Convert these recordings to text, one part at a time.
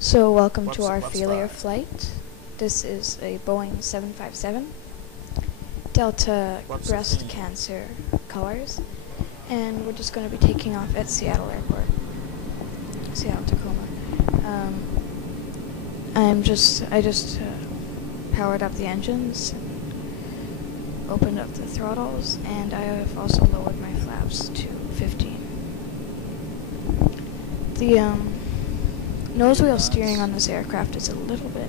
So welcome to our failure flight. This is a Boeing 757 Delta breast cancer colors, and we're just going to be taking off at Seattle Airport, Seattle Tacoma. I just powered up the engines, opened up the throttles, and I have also lowered my flaps to 15. The nose wheel steering on this aircraft is a little bit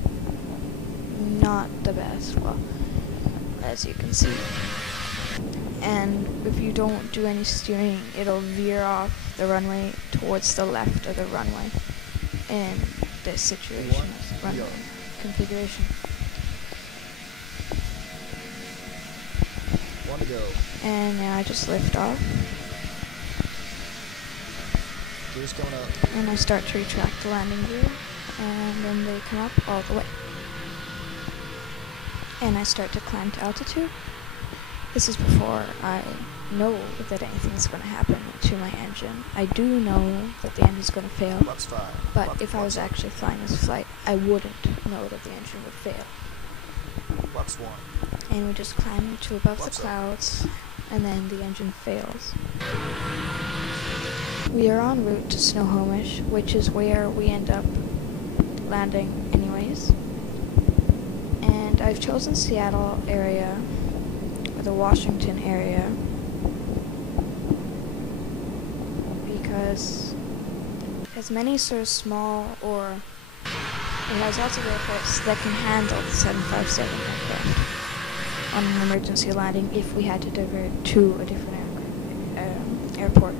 not the best, well, as you can see. And if you don't do any steering, it'll veer off the runway towards the left of the runway in this situation of runway configuration. One to go. And now I just lift off. Gears going up. And I start to retract the landing gear, and then they come up all the way. And I start to climb to altitude. This is before I know that anything's going to happen to my engine. I do know that the engine's going to fail, Flaps 5. but if I was actually flying this flight, I wouldn't know that the engine would fail. Flaps 1. And we just climb to above the Flaps up. clouds, and then the engine fails. We are en route to Snohomish, which is where we end up landing anyways. And I've chosen Seattle area, or the Washington area, because as many sort of small, or it has lots of airports that can handle the 757 aircraft on an emergency landing if we had to divert to a different airport.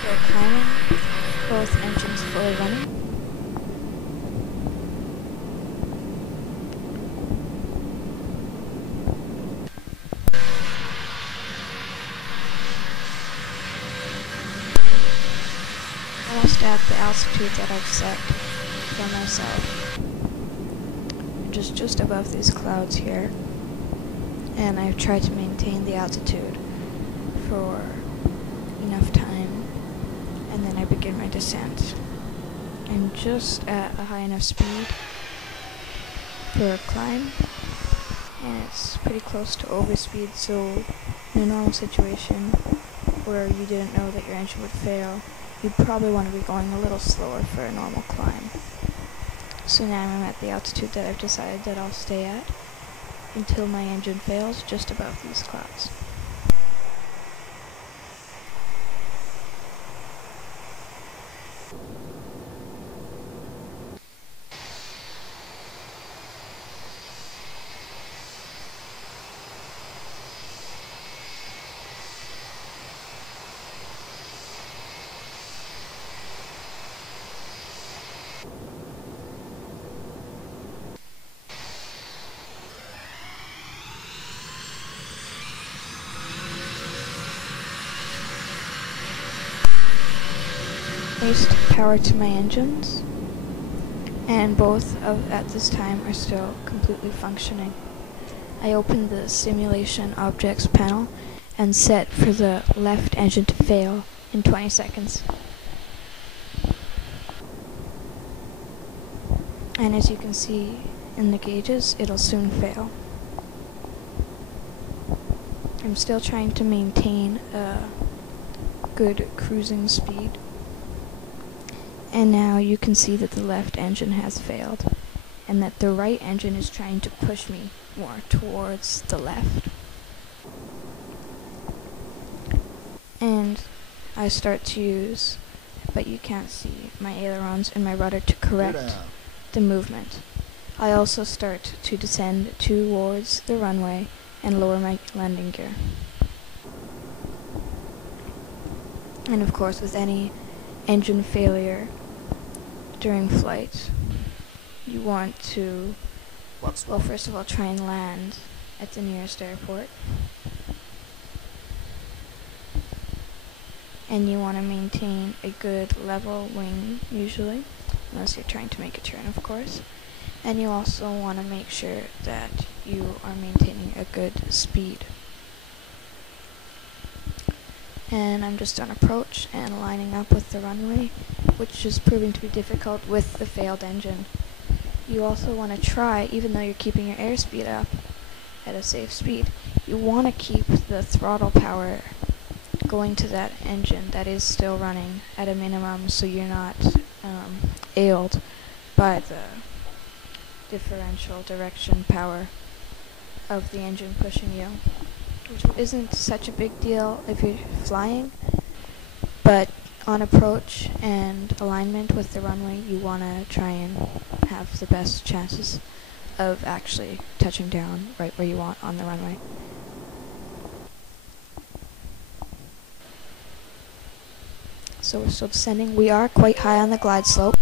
We're climbing, both engines fully running. Almost at the altitude that I've set for myself. Just above these clouds here. And I've tried to maintain the altitude for enough time, and then I begin my descent. I'm just at a high enough speed for a climb, and it's pretty close to overspeed, so in a normal situation where you didn't know that your engine would fail, you'd probably want to be going a little slower for a normal climb. So now I'm at the altitude that I've decided that I'll stay at until my engine fails, just above these clouds. Placed power to my engines, and both at this time are still completely functioning. I opened the simulation objects panel and set for the left engine to fail in 20 seconds. And as you can see in the gauges, it'll soon fail. I'm still trying to maintain a good cruising speed. And now you can see that the left engine has failed, and that the right engine is trying to push me more towards the left. And I start to use but you can't see my ailerons and my rudder to Gear correct down. the movement. I also start to descend towards the runway and lower my landing gear. And of course, with any engine failure during flight, you want to, Watch well, one. first of all, try and land at the nearest airport. And you want to maintain a good level wing, usually, unless you're trying to make a turn, of course. And you also want to make sure that you are maintaining a good speed. And I'm just on approach and lining up with the runway, which is proving to be difficult with the failed engine. You also want to try, even though you're keeping your airspeed up at a safe speed, you want to keep the throttle power going to that engine that is still running at a minimum, so you're not ailed by the differential direction power of the engine pushing you, which isn't such a big deal if you're flying, but on approach and alignment with the runway, you want to try and have the best chances of actually touching down right where you want on the runway. So we're still descending. We are quite high on the glide slope.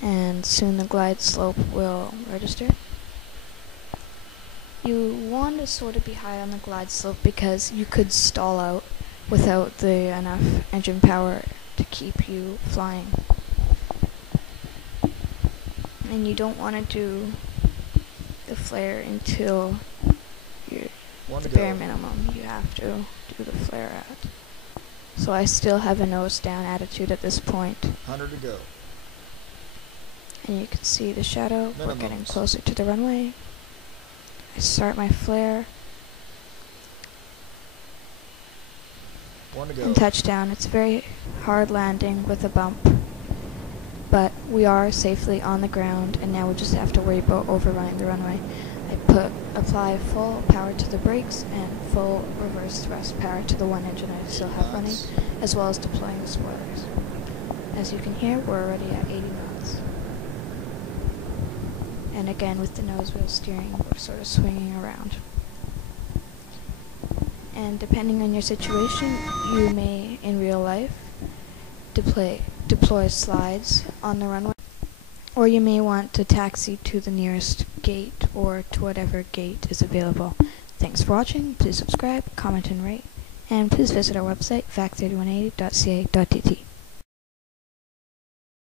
And soon the glide slope will register. You want to sort of be high on the glide slope because you could stall out without enough engine power to keep you flying. And you don't want to do the flare until you're One the to bare go. minimum you have to do the flare at. So I still have a nose down attitude at this point. 100 to go. And you can see the shadow. We're getting Minimums. closer to the runway. I start my flare One to go. and touchdown. It's a very hard landing with a bump, but we are safely on the ground, and now we just have to worry about overrunning the runway. I apply full power to the brakes and full reverse thrust power to the one engine I still have running, Knots. as well as deploying the spoilers. As you can hear, we're already at 80 knots. And again, with the nose wheel steering, we're sort of swinging around. And depending on your situation, you may, in real life, deploy slides on the runway, or you may want to taxi to the nearest gate or to whatever gate is available. Thanks for watching. Please subscribe, comment, and rate. And please visit our website, fact3180.ca.tt.